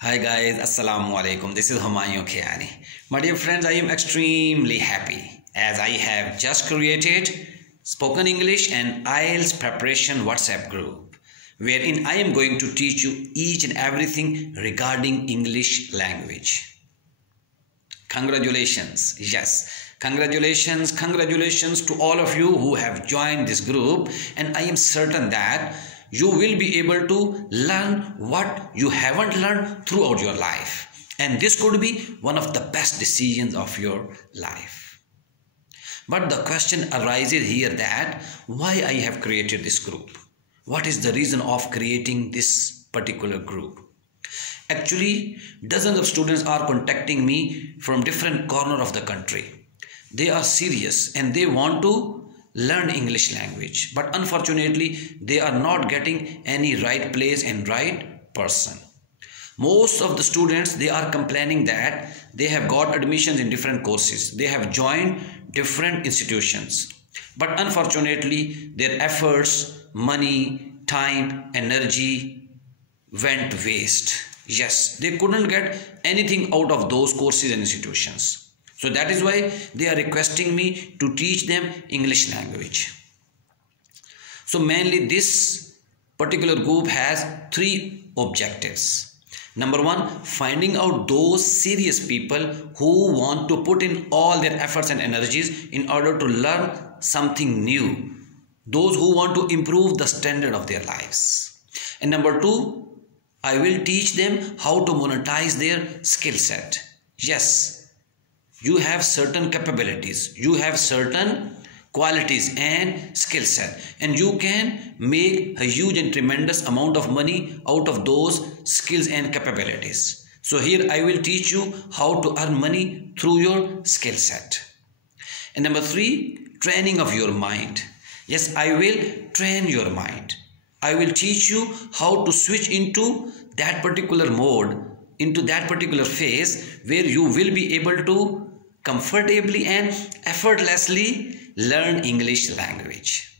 Hi guys, Assalamu alaikum. This is Humayun Khiani. My dear friends, I am extremely happy as I have just created Spoken English and IELTS Preparation WhatsApp group wherein I am going to teach you each and everything regarding English language. Congratulations. Yes. Congratulations to all of you who have joined this group, and I am certain that you will be able to learn what you haven't learned throughout your life, and this could be one of the best decisions of your life. But the question arises here that why I have created this group? What is the reason of creating this particular group? Actually, dozens of students are contacting me from different corners of the country. They are serious and they want to learn English language, but unfortunately they are not getting any right place and right person. Most of the students, they are complaining that they have got admissions in different courses, they have joined different institutions, but unfortunately their efforts, money, time, energy went waste. Yes, they couldn't get anything out of those courses and institutions. So that is why they are requesting me to teach them English language. So mainly this particular group has three objectives. Number one, finding out those serious people who want to put in all their efforts and energies in order to learn something new. Those who want to improve the standard of their lives. And number two, I will teach them how to monetize their skill set. Yes. You have certain capabilities, you have certain qualities and skill set, and you can make a huge and tremendous amount of money out of those skills and capabilities. So here I will teach you how to earn money through your skill set. And number three, training of your mind. Yes, I will train your mind. I will teach you how to switch into that particular mode, into that particular phase where you will be able to comfortably and effortlessly learn English language.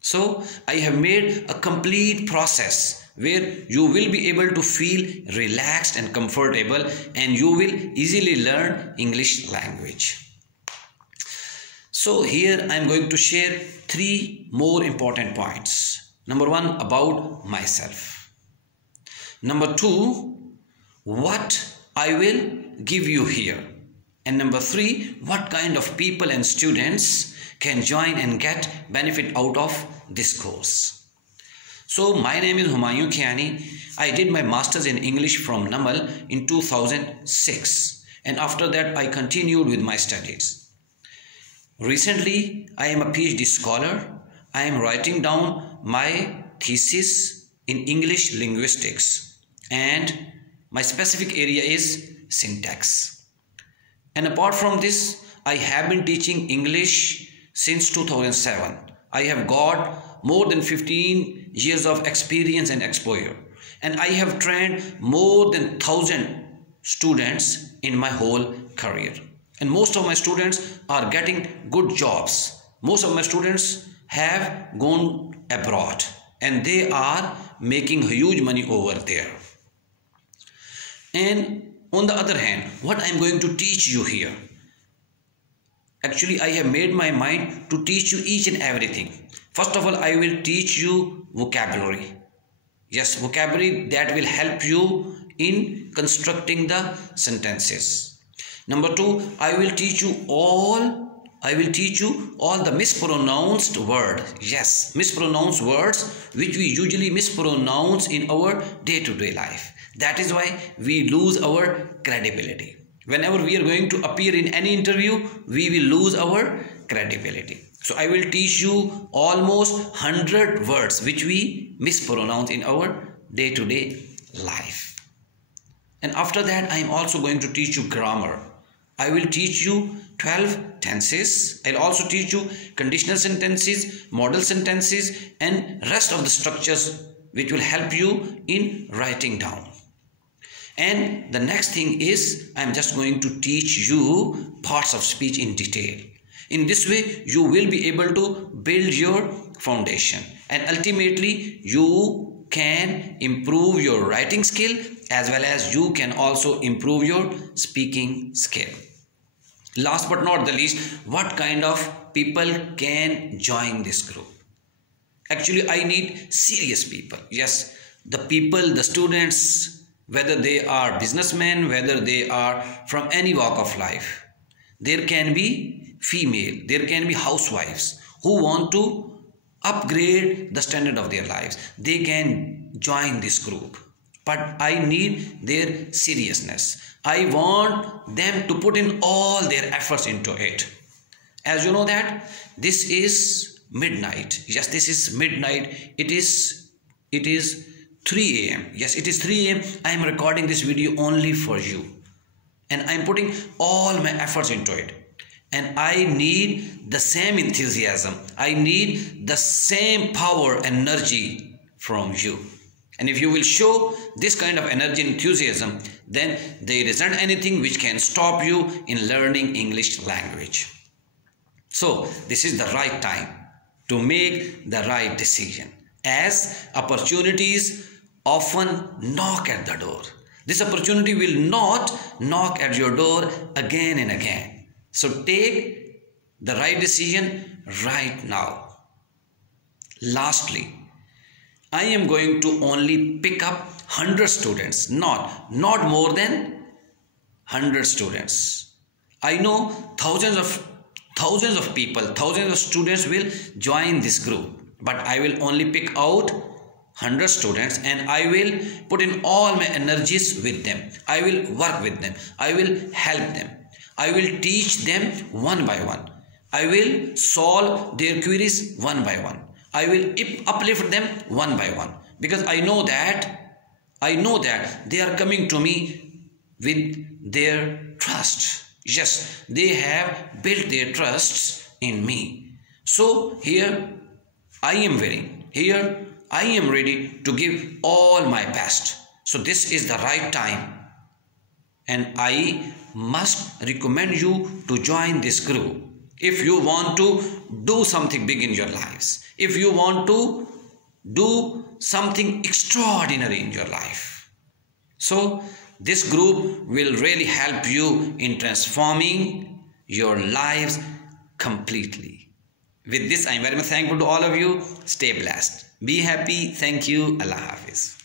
So I have made a complete process where you will be able to feel relaxed and comfortable, and you will easily learn English language. So here I am going to share three more important points. Number one, about myself. Number two, what I will give you here. And number three, what kind of people and students can join and get benefit out of this course. So my name is Humayun Khiani. I did my masters in English from NAMAL in 2006, and after that I continued with my studies. Recently I am a PhD scholar. I am writing down my thesis in English linguistics, and my specific area is syntax. And apart from this, I have been teaching English since 2007. I have got more than 15 years of experience and exposure. And I have trained more than 1,000 students in my whole career. And most of my students are getting good jobs. Most of my students have gone abroad and they are making huge money over there. And on the other hand, what I am going to teach you here, actually I have made my mind to teach you each and everything. First of all, I will teach you vocabulary. Yes, vocabulary that will help you in constructing the sentences. Number two, I will teach you all the mispronounced words. Yes, mispronounced words which we usually mispronounce in our day-to-day life. That is why we lose our credibility. Whenever we are going to appear in any interview, we will lose our credibility. So I will teach you almost 100 words which we mispronounce in our day-to-day life. And after that, I am also going to teach you grammar. I will teach you 12 tenses. I'll also teach you conditional sentences, model sentences, and rest of the structures which will help you in writing down. And the next thing is, I am just going to teach you parts of speech in detail. In this way, you will be able to build your foundation, and ultimately you can improve your writing skill as well as you can also improve your speaking skill. Last but not the least, what kind of people can join this group? Actually, I need serious people. Yes, the people, the students, whether they are businessmen, whether they are from any walk of life. There can be female, there can be housewives who want to upgrade the standard of their lives. They can join this group. But I need their seriousness. I want them to put in all their efforts into it. As you know that this is midnight. Yes, this is midnight. It is 3 a.m. Yes, it is 3 a.m. I am recording this video only for you. And I am putting all my efforts into it. And I need the same enthusiasm. I need the same power, energy from you. And if you will show this kind of energy and enthusiasm, then there isn't anything which can stop you in learning English language. So this is the right time to make the right decision, as opportunities often knock at the door. This opportunity will not knock at your door again and again. So take the right decision right now. Lastly, I am going to only pick up 100 students, not more than 100 students. I know thousands of people, thousands of students will join this group, but I will only pick out 100 students and I will put in all my energies with them. I will work with them. I will help them. I will teach them one by one. I will solve their queries one by one. I will uplift them one by one, because I know that they are coming to me with their trust. Yes, they have built their trusts in me. So here I am willing. Here I am ready to give all my best. So this is the right time. And I must recommend you to join this group if you want to do something big in your lives, if you want to do something extraordinary in your life. So this group will really help you in transforming your lives completely. With this, I am very much thankful to all of you. Stay blessed. Be happy. Thank you. Allah Hafiz.